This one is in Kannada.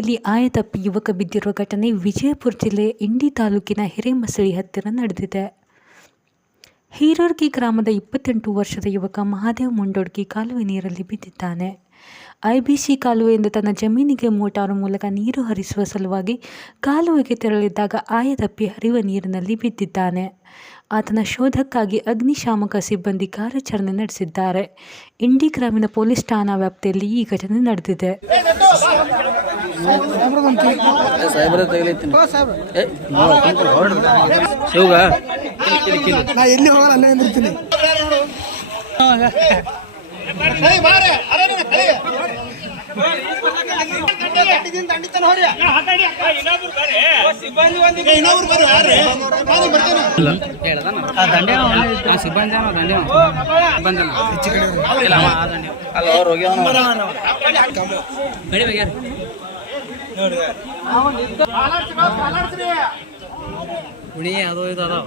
ಕೆರೆಯಲ್ಲಿ ಆಯತಪ್ಪಿ ಯುವಕ ಬಿದ್ದಿರುವ ಘಟನೆ ವಿಜಯಪುರ ಜಿಲ್ಲೆಯ ಇಂಡಿ ತಾಲೂಕಿನ ಹಿರೇಮಸಳಿ ಹತ್ತಿರ ನಡೆದಿದೆ. ಹೀರರ್ಗಿ ಗ್ರಾಮದ 28 ವರ್ಷದ ಯುವಕ ಮಹಾದೇವ್ ಮುಂಡೋಡ್ಗಿ ಕಾಲುವೆ ನೀರಲ್ಲಿ ಬಿದ್ದಿದ್ದಾನೆ. ಐಬಿಸಿ ಕಾಲುವೆಯಿಂದ ತನ್ನ ಜಮೀನಿಗೆ ಮೋಟಾರು ಮೂಲಕ ನೀರು ಹರಿಸುವ ಸಲುವಾಗಿ ಕಾಲುವೆಗೆ ತೆರಳಿದ್ದಾಗ ಆಯತಪ್ಪಿ ಹರಿಯುವ ನೀರಿನಲ್ಲಿ ಬಿದ್ದಿದ್ದಾನೆ. ಆತನ ಶೋಧಕ್ಕಾಗಿ ಅಗ್ನಿಶಾಮಕ ಸಿಬ್ಬಂದಿ ಕಾರ್ಯಾಚರಣೆ ನಡೆಸಿದ್ದಾರೆ. ಇಂಡಿ ಗ್ರಾಮೀಣ ಪೊಲೀಸ್ ಠಾಣಾ ವ್ಯಾಪ್ತಿಯಲ್ಲಿ ಈ ಘಟನೆ ನಡೆದಿದೆ. ಉಣಿ ಅದು ಇದು ಅದಾವ